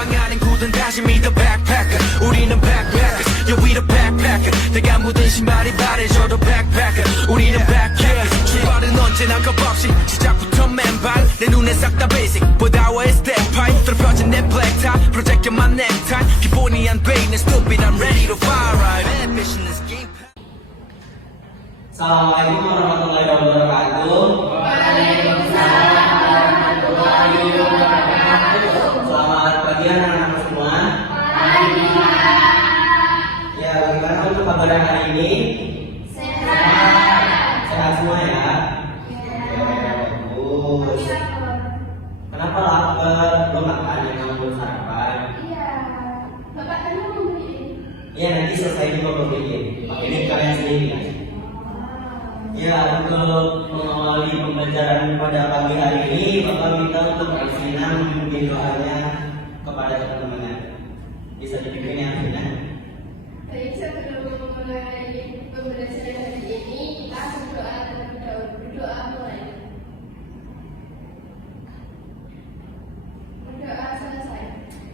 가방안엔 굳은 다짐이 the backpacker 우리는 backpackers yeah we the backpacker 내가 묻은 신발이 바래져도 backpacker 우리는 backpackers 출발은 언제나 겁없이 시작부터 맨발 내 눈에 싹 다 basic 보다와의 step pipe 펴진 내 black tie 프로젝트만 necktie 기본이 안 돼 있는 stupid I'm ready to fire right ambition is game. Assalamualaikum warahmatullahi wabarakatuh. Waalaikumsalam warahmatullahi wabarakatuh. Selamat pagi anak-anak semua. Pagi. Ya, bagaimana untuk kabar hari ini? Sehat. Sehat semua ya? Bagus. Kenapa lapar? Belum makan ya, kamu belum sarapan? Iya. Bapak tadi mau beliin. Iya, nanti selesai juga beliin. Pakai ini kalian sendiri ya. Ya, untuk mengawali pembelajaran pada pagi hari ini, Bapak minta untuk bersenam memimpin doanya kepada teman-temannya. Bisa dipimpin ya, Fina? Baik, sebelum memulai pembelajaran hari ini, kita berdoa terlebih dahulu. Berdoa mulai. Berdoa selesai.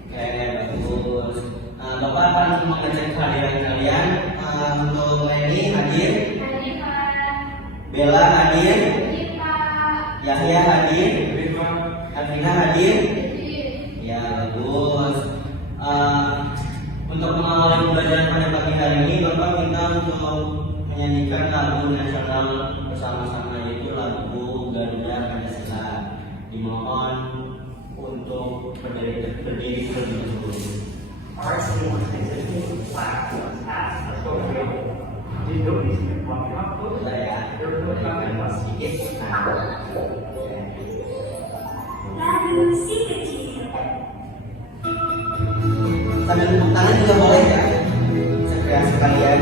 Oke, bagus. Bapak akan mengecek kehadiran kalian. Untuk Leni hadir, Hadir Pak. Bella hadir, Hadir Pak. Yahya hadir, Alvina hadir. Hadir. Ya, bagus. Untuk mengawali pembelajaran pada pagi hari ini, Bapak minta untuk menyanyikan lagu nasional bersama-sama, yaitu lagu Garuda Pancasila. Dimohon untuk berdiri terlebih dahulu. Boleh ya? Sedikit. Lagu si kecil. Sambil tepuk tangan juga boleh ya, sekreasi kalian.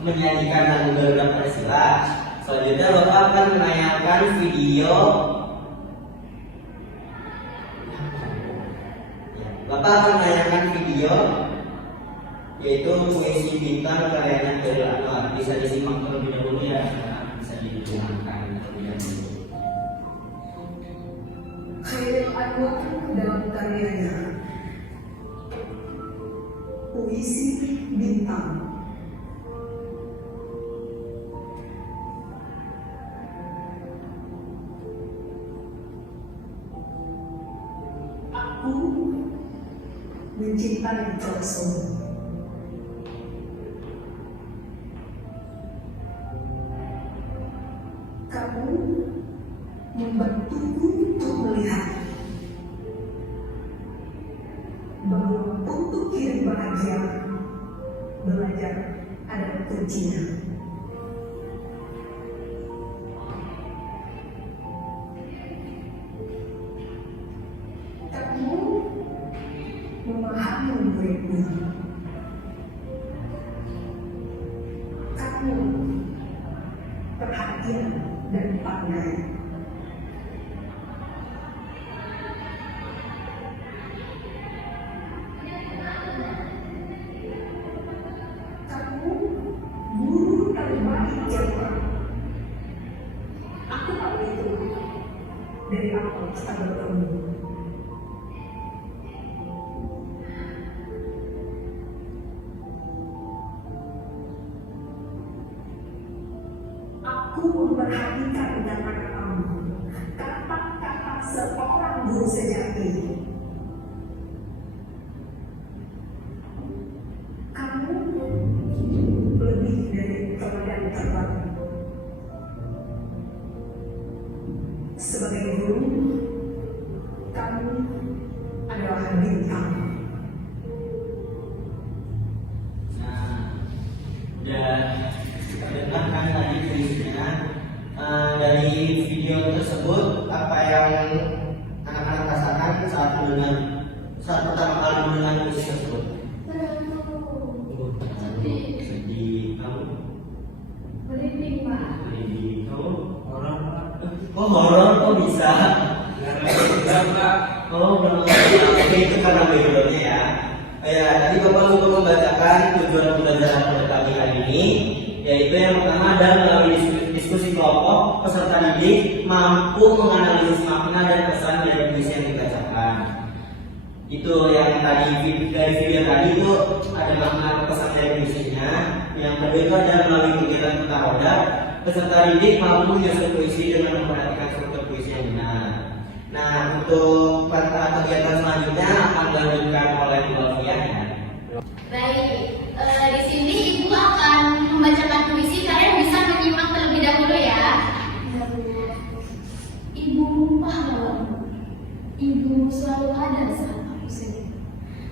Menyanyikan lagu Garuda Pancasila. Selanjutnya Bapak akan menayangkan video. Bapak akan menayangkan video yaitu puisi bintang karyanya Khairul Anwar. Bisa disimak terlebih dahulu ya, bisa didengarkan terlebih dahulu. Khairul Anwar dalam karyanya Puisi Bintang. Aku mencintai Johnson. Kamu membantuku untuk melihat bahwa untuk hidup bahagia belajar ada kuncinya. Kamu memahami muridmu. Kamu perhatian dan pandai. Kamu guru terbaik Jerman. Aku tahu itu dari awal kita bertemu. Aku memperhatikan kata-kata kamu, kata-kata seorang guru sejati. Kamu lebih dari teladan terbang. Sebagai guru, kamu adalah bintang. Nah, udah dengarkan tadi tulisnya dari video tersebut apa yang anak-anak rasakan saat pertama kali mendengar musik tersebut. Sedih kamu? Merinding, Pak. Sedih kamu? Oh horor kok bisa? Oh belum. Oke itu karena backgroundnya ya. Ya tadi Bapak lupa membacakan tujuan pembelajaran pada kami hari ini, yaitu yang pertama adalah melalui diskusi kelompok peserta didik mampu menganalisis makna dan pesan dari puisi yang dibacakan. Itu yang tadi dari video tadi itu ada makna pesan dari puisinya. Yang kedua itu adalah melalui kegiatan peta roda peserta didik mampu menyusun puisi dengan memperhatikan struktur puisi yang benar. Nah untuk kegiatan selanjutnya akan dilanjutkan oleh Bu Alfian ya. Baik, di sini Ibu akan membacakan puisi. Kalian bisa menyimak terlebih dahulu ya. Ibu pahlawan, Ibu selalu ada saat aku sedih,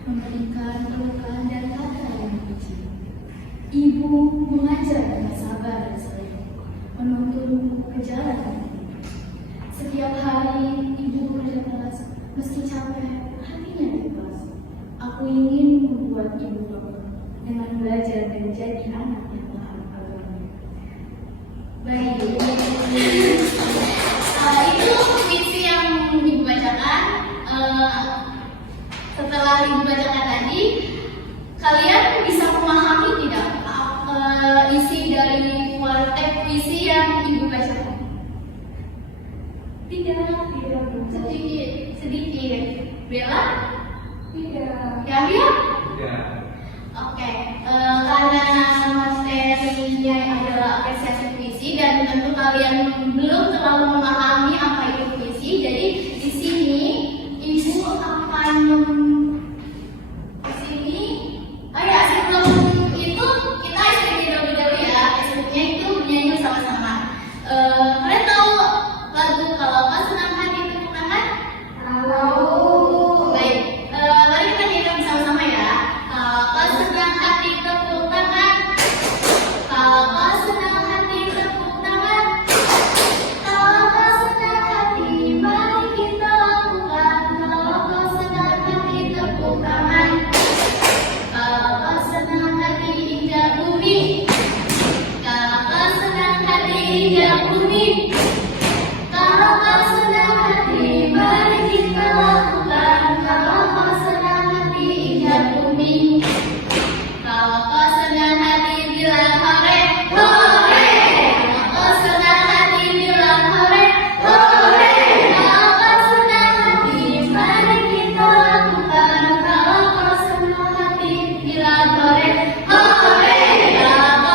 memberikan pelukan dan kata yang puji. Ibu mengajar dengan sabar dan selera, menuntunku ke jalan yang benar. Setiap hari Ibu bekerja keras, meski capek, hatinya ikhlas. Aku ingin membuat Ibu bangga dengan belajar dan jadi anak yang taat agama. Baik, itu puisi yang Ibu bacakan. Setelah Ibu bacakan tadi, kalian bisa memahami tidak isi dari puisi yang Ibu bacakan? Tidak, sedikit. Bella? Tidak. Yahya? Tidak. Oke, karena materinya adalah apresiasi puisi dan tentu kalian belum terlalu memahami apa itu puisi, jadi di sini Ibu akan sebelum itu kita isi dulu ya, Facebooknya itu bernyanyi bersama-sama. Kalian tahu lagu Kalau Kau Senang Hati Tepuk Tangan? Tahu. Baik, mari kita nyanyikan bersama-sama ya. Kalau kau senang hati tepuk tangan. Kalau kau senang hati tepuk tangan. Kalau kau senang hati mari kita lakukan. Kalau kau senang hati tepuk tangan. Kalau kau senang hati injak bumi. Kalau kau senang hati injak bumi. Kalau kau senang hati mari kita lakukan. Kalau kau senang hati injak bumi. Kalau kau senang hati bilang hore, hore. Kalau kau senang hati bilang hore, hore. Kalau kau senang hati mari kita lakukan. Kalau kau senang hati bilang hore, hore. Kalau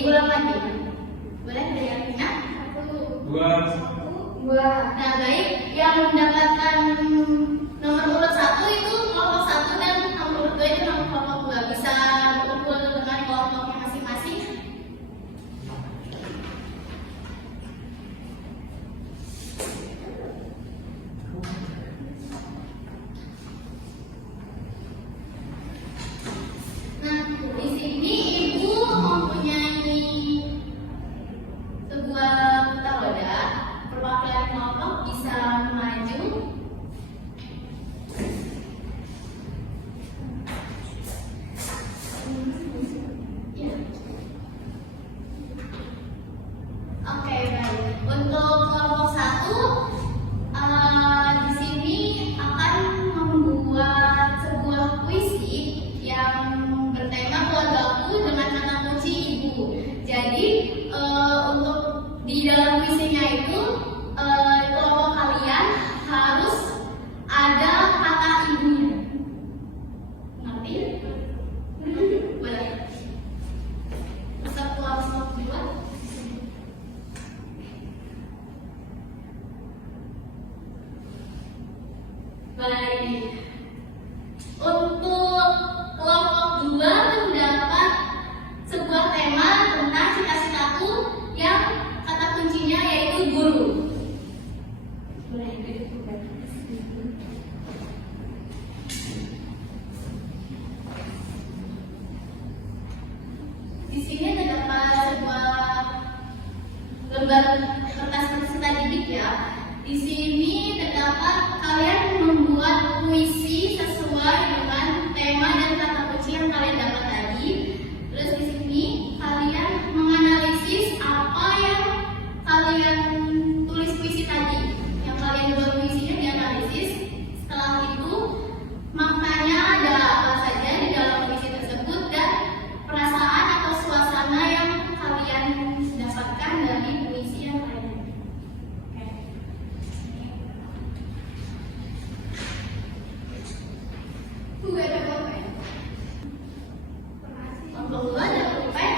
diulang lagi. Boleh dari Alvina? 2. Nah, baik. Yang mendapatkan nomor urut 1 itu kelompok 1 dan nomor urut 2 itu nomor kelompok 2. Bisa berkumpul dengan kelompoknya masing-masing. Nah, di sini ibu mempunyai sebuah peta wadah. Perwakilan kelompok bisa maju. Ya. Oke, baik. Untuk kelompok 1, di sini akan membuat sebuah puisi yang bertema keluargaku dengan kata kunci ibu. Jadi untuk di dalam puisinya itu kelompok kalian harus ada kata ibunya. Ngerti? Boleh. Stop dulu. Baik. Untuk kelompok 2 mendapat sebuah tema tentang cita-citaku yang kata kuncinya yaitu guru. Boleh duduk. Di sini terdapat sebuah lembar kertas peserta didik ya. Di sini terdapat kalian membuat puisi sesuai dengan tema dan kata kunci yang kalian dapat tadi. Terus di sini kalian menganalisis apa yang kalian tulis puisi tadi. Yang kalian buat puisinya dianalisis. Setelah itu maknanya ada apa saja di dalam puisi tersebut dan perasaan atau suasana yang kalian dapatkan dari puisi yang kalian. Gue ada pulpen. Untuk gue ada pulpen.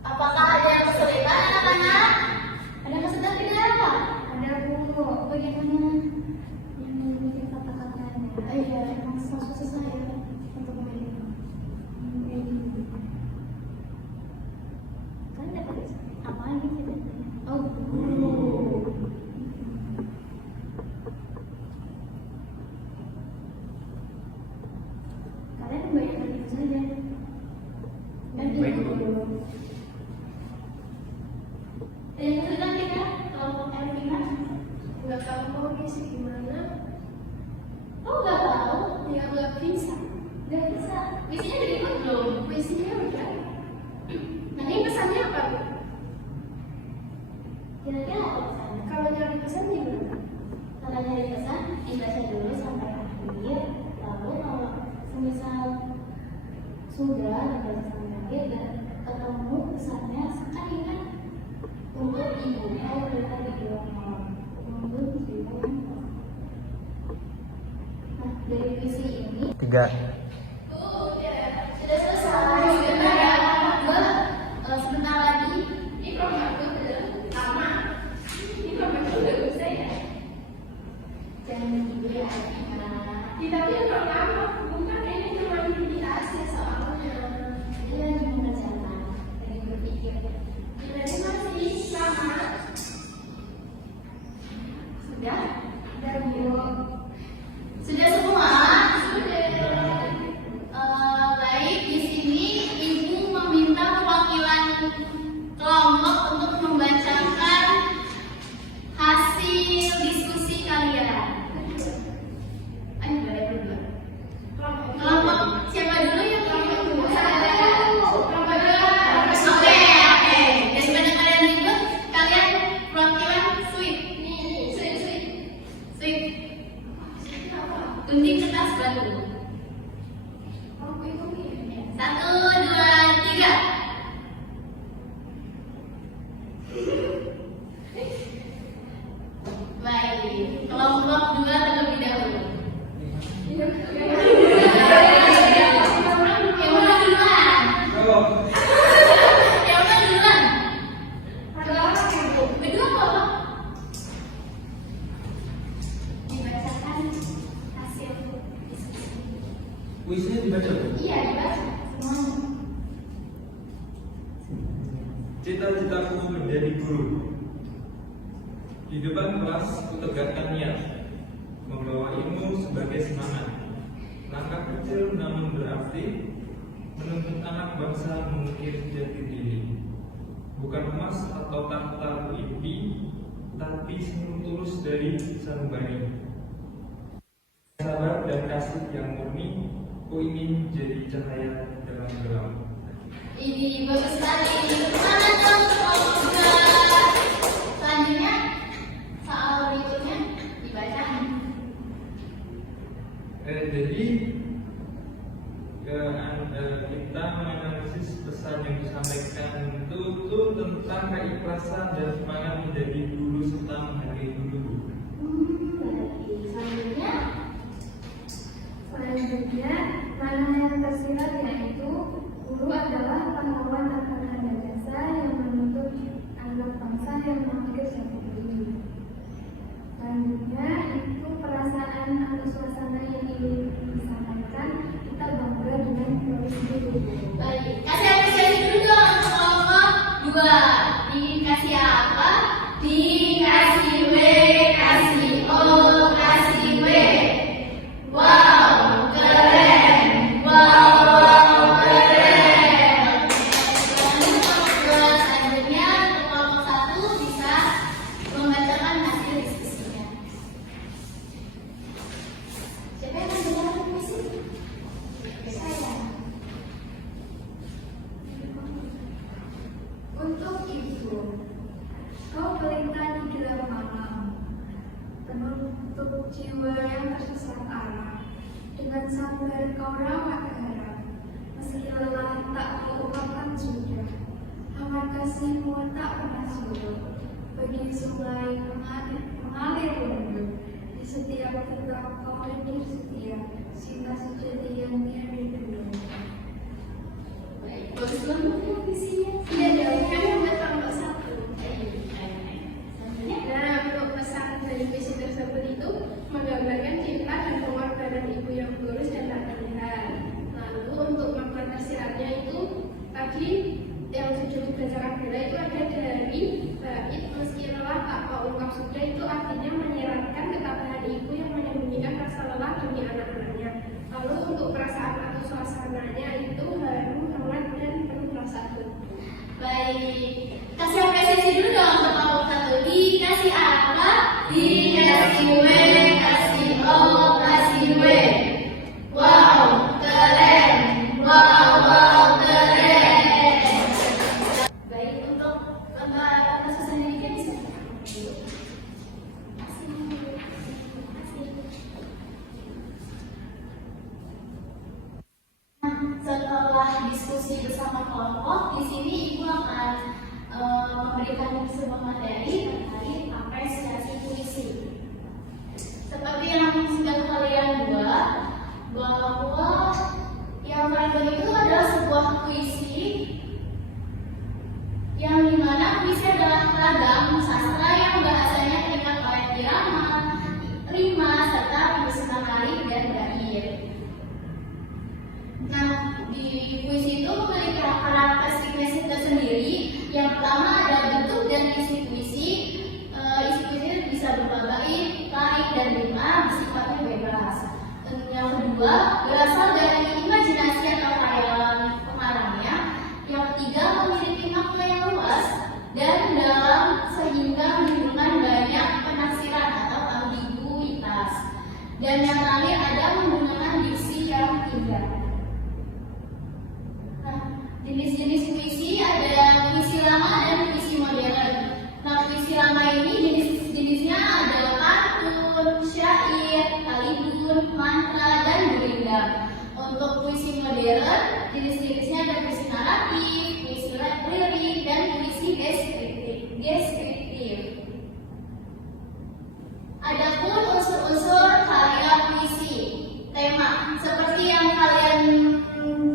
Apakah ada yang kesulitan anak-anak? Ada kesulitan tidak apa? Ada Bu. Bagaimana? Yang mengikuti kata-katanya. Iya, emang susah ya untuk memilih. Kan dapat Apaan gitu? Oh, Kalian kebanyakan itu saja. Baik, Bu. Ada yang kesulitan tidak? Kelompok Elvina? nggak tahu mau ngisi gimana. Oh, nggak tahu. Ya nggak bisa. Nggak bisa. Puisinya udah ikut belum? Puisinya udah. Nah, ini pesannya apa, Bu? Kira-kira apa pesannya? Kalau nyari pesan gimana? Kalau nyari pesan, dibaca dulu sampai akhir. Lalu kalau semisal sudah dibaca sampai akhir dan ketemu pesannya, kan ingat untuk ibunya berada di luar malam. Untuk ibunya. Nah, dari puisi ini 3. sudah selesai. Sebentar ya, sebentar lagi. Ini program gue sama. Ini program gue udah selesai ya. Jangan gitu ya. Tapi program bukan ini cuma dikasih soalnya. Dia lagi mengerjakan, lagi berpikir. Jadi masih sama. Sudah? Dan Bu. Sudah semua? Sudah. Baik, di sini ibu meminta perwakilan kelompok untuk membacakan hasil diskusi kalian. Ayo, boleh berdua. Kelompok siapa dulu yang kelompok dua? Kelompok dua. Oke. Daripada kalian ribet, kalian perwakilan sweet. Sweet. Gunting kertas batu. 1, 2, 3. Cita-citaku menjadi guru. Di depan kelas kutegakkan niat, membawa ilmu sebagai semangat. Langkah kecil namun berarti, menuntut anak bangsa mengukir jati diri. Bukan emas atau tahta ku impi, tapi senyum tulus dari sanubari. Sabar dan kasih yang murni, ku ingin jadi cahaya dalam gelap. Ini bagus sekali. Selamat dong semoga. Selanjutnya soal berikutnya dibaca. Jadi kita menganalisis pesan yang disampaikan itu tentang keikhlasan dan semangat menjadi guru serta menghargai guru. Selanjutnya, mana yang tersirat yaitu guru adalah pahlawan akan ada jasa yang menuntut anak bangsa yang mengukir jati diri. Selanjutnya, itu perasaan atau suasana yang ingin disampaikan, kita bangga dengan profesi guru. Baik, kasih apresiasi dulu dong kelompok 2. Dikasih apa? Dikasih W, kasih O, kasih W. Wow, keren. Wow, keren. Selanjutnya kelompok 1 bisa membacakan hasil diskusinya. Siapa yang akan menjawab puisi? Saya. Untuk itu, kau pelita di gelap malam, penutup jiwa yang tersesat arah. Dengan sabar kau rawat harap, meski lelah tak kau ungkapkan sudah. Amat kasihmu tak pernah surut, bagi sungai mengalir rindu. Di setiap titik kau hadir setia, cinta sejati yang tiada dulu. Baik, bagus banget puisinya. Iya dong, kan buat kelompok 1. Selanjutnya. Nah, untuk pesan dari puisi tersebut itu menggambarkan cinta dan pengorbanan ibu yang tulus dan tak terlihat. Lalu untuk makna tersiratnya itu tadi yang sudah dibacakan Bella itu ada dari bait meski lelah tak kau ungkap sudah, itu artinya menyiratkan ketabahan ibu yang menyembunyikan rasa lelah demi anak-anaknya. Lalu untuk perasaan atau suasananya itu harum, hangat dan penuh perasaan. Baik, kasih apresiasi dulu dong untuk kelompok 1. Dikasih apa? Dikasih W, kasih O, kasih W. Wow, keren. Wow, keren. Baik, untuk Mbak Susan ini bisa. Setelah diskusi bersama kelompok, di sini Ibu akan memberikan sebuah materi terkait apresiasi puisi. Seperti yang sudah kalian buat, bahwa yang kalian itu adalah sebuah puisi yang dimana puisi adalah ragam sastra yang bahasanya terikat oleh irama, rima, serta penyusunan alif dan bait. Nah, di puisi itu memiliki karakteristik tersendiri. Yang pertama ada bentuk dan isi puisi. Isi puisi bisa berupa bait, lain, dan rima, sifatnya bebas. Dan yang kedua berasal dari imajinasi atau khayalan pengarangnya. Yang ketiga memiliki makna yang luas dan dalam sehingga menimbulkan banyak penafsiran atau ambiguitas. Dan yang terakhir ada menggunakan diksi yang indah. Jenis-jenis puisi ada puisi lama dan puisi modern. Nah, puisi lama ini jenis-jenisnya adalah pantun, syair, kalidun, mantra, dan gurindam. Untuk puisi modern, jenis-jenisnya ada puisi naratif, puisi lirik, dan puisi deskriptif. Adapun unsur-unsur karya puisi, tema seperti yang kalian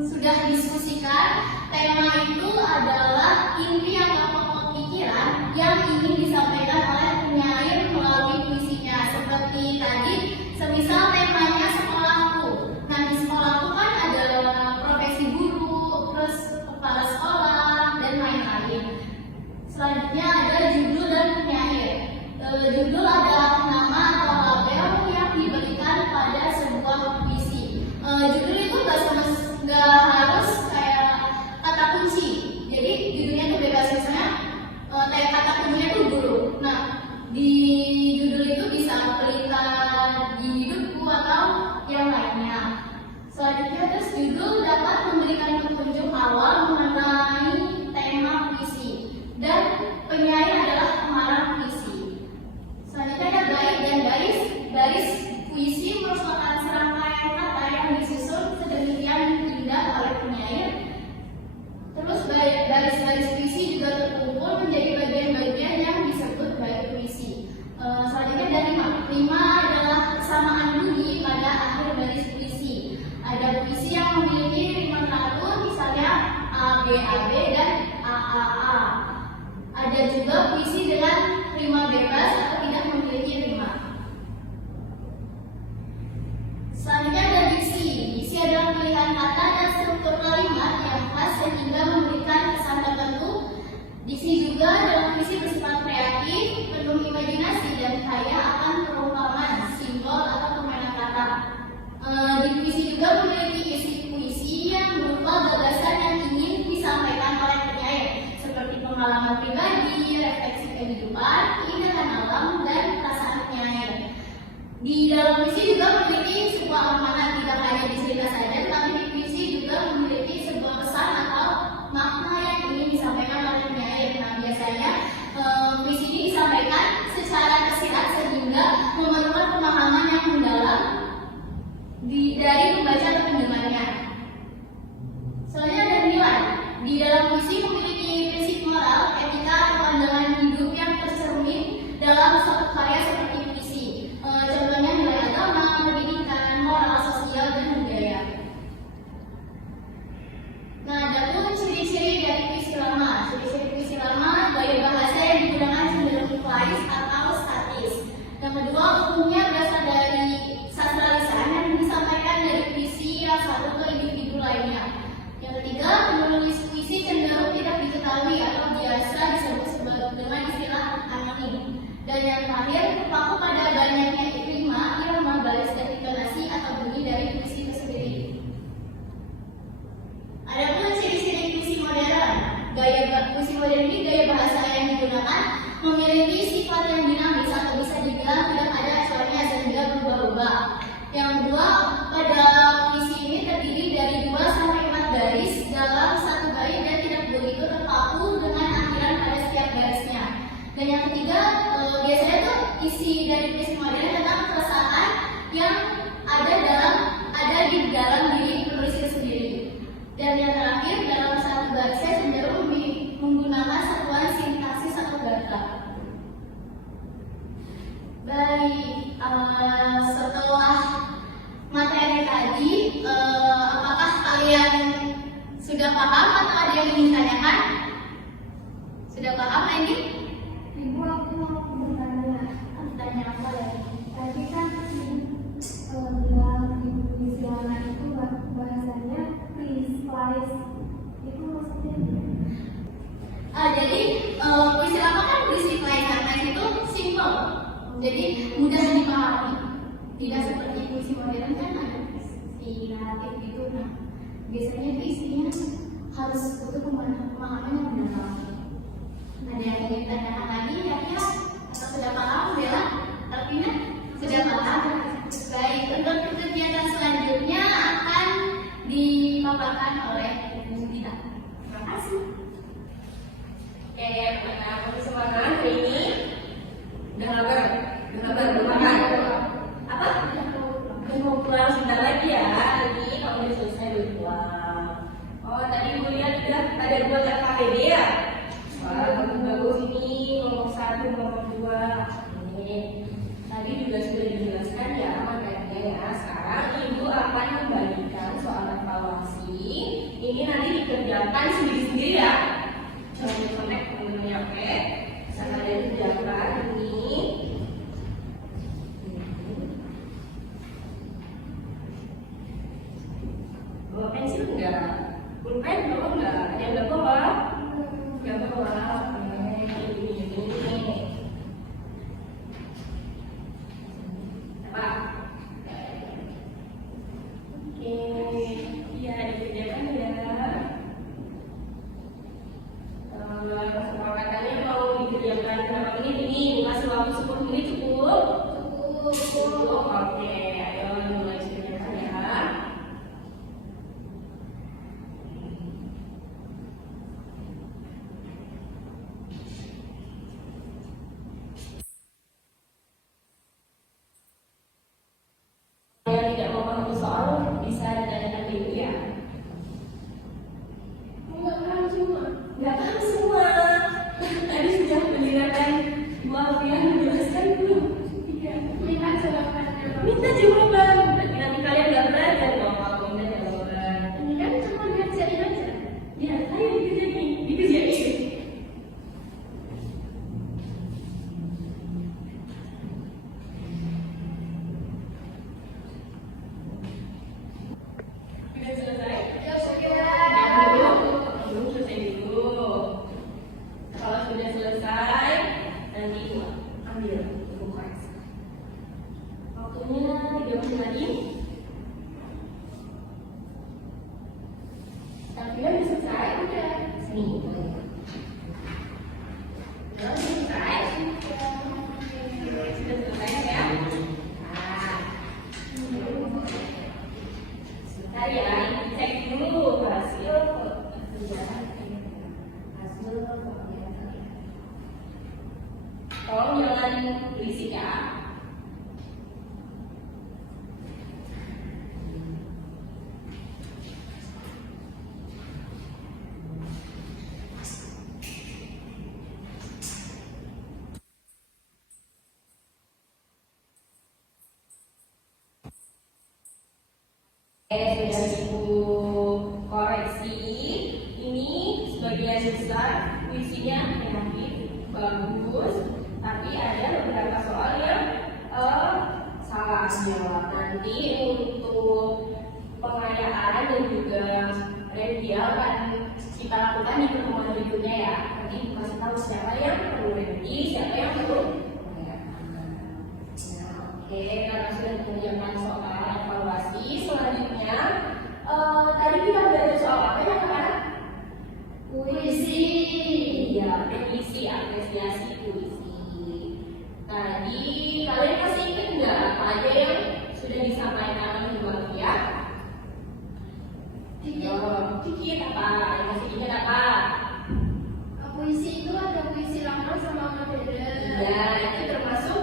sudah diskusikan. Tema itu adalah inti atau pokok pikiran yang ingin disampaikan oleh penyair melalui puisinya. Seperti tadi, semisal temanya sekolahku. Nah, di sekolahku kan ada profesi guru, terus kepala sekolah, dan lain-lain. GAB dan AAA. Ada juga puisi dengan rima bebas atau tidak memiliki rima. Selanjutnya ada diksi. Diksi adalah pilihan kata dan struktur kalimat yang khas sehingga memberikan kesan tertentu. Diksi juga dalam puisi bersifat kreatif, penuh imajinasi dan kaya akan perumpamaan, simbol atau permainan kata. Di puisi juga memiliki isi puisi yang berupa gagasan yang ingin disampaikan oleh penyair, seperti pengalaman pribadi, refleksi kehidupan, keindahan alam, dan perasaan penyair. Di dalam puisi juga memiliki sebuah amanat, tidak hanya dicerita saja, tetapi di puisi juga memiliki sebuah pesan atau makna yang ingin disampaikan oleh penyair. Nah, biasanya puisi ini disampaikan secara tersirat sehingga memerlukan pemahaman yang mendalam dari pembaca atau pendengarnya. Selanjutnya ada nilai. Di dalam puisi memiliki prinsip moral, etika, atau pandangan hidup yang tercermin dalam suatu karya seperti puisi. Contohnya nilai agama, pendidikan, moral, sosial, dan budaya. Nah, ada pun ciri-ciri dari puisi lama. Ciri-ciri puisi lama, gaya bahasa yang digunakan cenderung klais atau statis. Yang kedua, umumnya berasal dari sastra lisan yang disampaikan dari puisi yang satu ke individu lainnya. Yang ketiga, penulis puisi cenderung tidak diketahui atau biasa disebut dengan istilah anonim. Dan yang terakhir, terpaku pada banyaknya rima, irama, baris, dan intonasi atau bunyi dari puisi itu sendiri. Ada pun ciri-ciri puisi modern. Gaya puisi modern ini gaya bahasa yang digunakan memiliki sifat yang dinamis atau bisa dibilang tidak ada acuannya sehingga berubah-ubah. Yang kedua, pada puisi ini terdiri dari 2 sampai 4 baris dalam satu bait dan tidak begitu terpaku dengan akhiran pada setiap barisnya. Dan yang ketiga, biasanya tuh isi dari puisi modern tentang perasaan yang ada di dalam diri penulis itu sendiri. Dan yang terakhir, dalam satu barisnya cenderung menggunakan satuan sintaksis atau kata. Baik, setelah materi tadi, apakah kalian sudah paham atau ada yang ingin ditanyakan? Sudah paham ini? Ibu, aku mau bertanya. Tanya apa ya? Tadi kan bilang di puisi lama itu bahasanya klais. Itu maksudnya Jadi puisi lama kan puisi klais itu simple, jadi mudah dipahami. Tidak seperti puisi modern kan ada puisi naratif gitu. Nah, biasanya itu isinya harus butuh pemahaman yang mendalam. Ada yang ingin tanyakan lagi ya? Atau sudah paham Bella? Artinya sudah paham? Baik, untuk kegiatan selanjutnya akan dipaparkan oleh Ibu Dita. Terima kasih. Oke, untuk semangat hari ini udah lapar makan. Apa? Udah mau pulang sebentar lagi ya. Ini kalau udah selesai udah pulang. Oh, tadi gue lihat udah ada 2 KPD ya. Wah, bagus ini kelompok 1, kelompok 2. Ini tadi juga sudah dijelaskan ya materinya ya. Sekarang ibu akan membagikan soal evaluasi. Ini nanti dikerjakan sendiri-sendiri ya. Jangan disontek temen-temennya, oke? Sama ada dikerjakan ini. Bawa pensil enggak? Pulpen bawa enggak? Ada yang enggak bawa? Enggak bawa. Ini. Apa? Oke. Iya, dikerjakan ya. Kesepakatannya mau dikerjakan berapa menit ini? Dikasih waktu 10 menit cukup? Cukup. Oke, ayo mulai kerjakan ya. Yang tidak mau paham soal bisa ditanyakan dulu ya. Enggak paham semua. Nggak paham semua. Tadi sudah mendengarkan maaf ya menjelaskan belum? Iya, minta jawaban. Minta jawaban. Berarti nanti kalian nggak belajar dong kalau minta jawaban. Ini kan cuma ngajarin aja. Ya, ayo Sudah Ibu koreksi. Ini sebagian besar puisinya kreatif, bagus, tapi ada beberapa soal yang salah jawab. Nanti untuk pengayaan dan juga remedial akan kita lakukan di pertemuan berikutnya ya. Nanti kasih tahu siapa yang perlu remedi, siapa yang perlu pengayaan. Oke, karena sudah mengerjakan soal evaluasi, selanjutnya tadi kita belajar soal apa ya kak? Puisi. Iya, puisi, apresiasi puisi. Tadi kalian masih ingat nggak apa aja yang sudah disampaikan oleh Bu Alfia? Dikit apa? Yang masih ingat apa? Puisi itu ada puisi lama sama modern. Ya, itu termasuk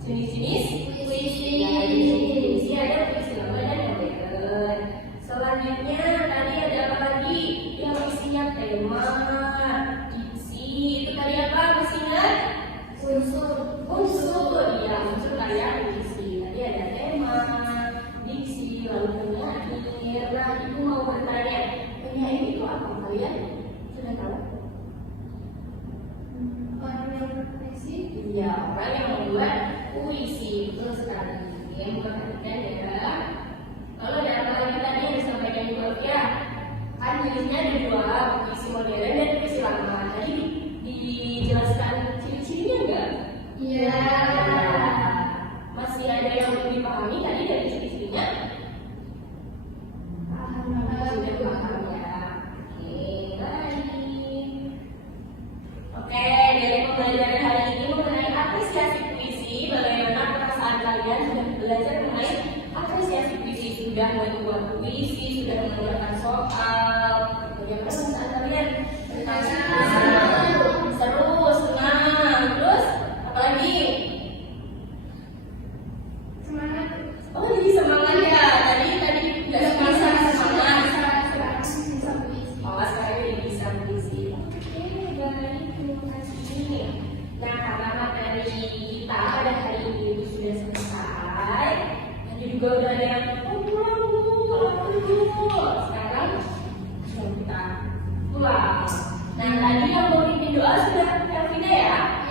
jenis-jenis Puisi. Ya, jenis puisi ada puisi lama dan modern. Selanjutnya tadi ada apa lagi? Yang isinya tema, diksi. Itu tadi apa? Masih ingat? Unsur, ya unsur karya puisi. Tadi ada tema, diksi, lalu penyair. Nah, ibu mau bertanya, penyair itu apa kalian? Sudah tahu? Orang yang berpuisi. Iya, orang yang membuat puisi. Betul sekali. Yang memperhatikan ya. Lalu ada apa lagi tadi yang disampaikan Ibu Alfia? Kan jenisnya ada dua, puisi modern dan puisi lama. Tadi dijelaskan ciri-cirinya enggak? Iya. Masih ada yang belum dipahami tadi dari ciri-cirinya? Sudah paham ya. Oke, baik. Oke, dari pembelajaran hari ini mengenai apresiasi puisi, bagaimana perasaan kalian sudah belajar mengenai apresiasi puisi, sudah membuat puisi, sudah mengerjakan soal. Bagaimana perasaan kalian? Seru, senang. Terus apa lagi? Semangat. Oh, jadi semangat ya. Tadi nggak semangat. Bisa puisi. Oh, sekarang jadi bisa puisi. Oke, baik. Terima kasih. Nah, karena materi kita pada hari ini itu sudah selesai. Nanti juga udah ada yang pulang dulu. Sekarang kita pulang. Nah, tadi yang mau pimpin doa sudah Elvina ya.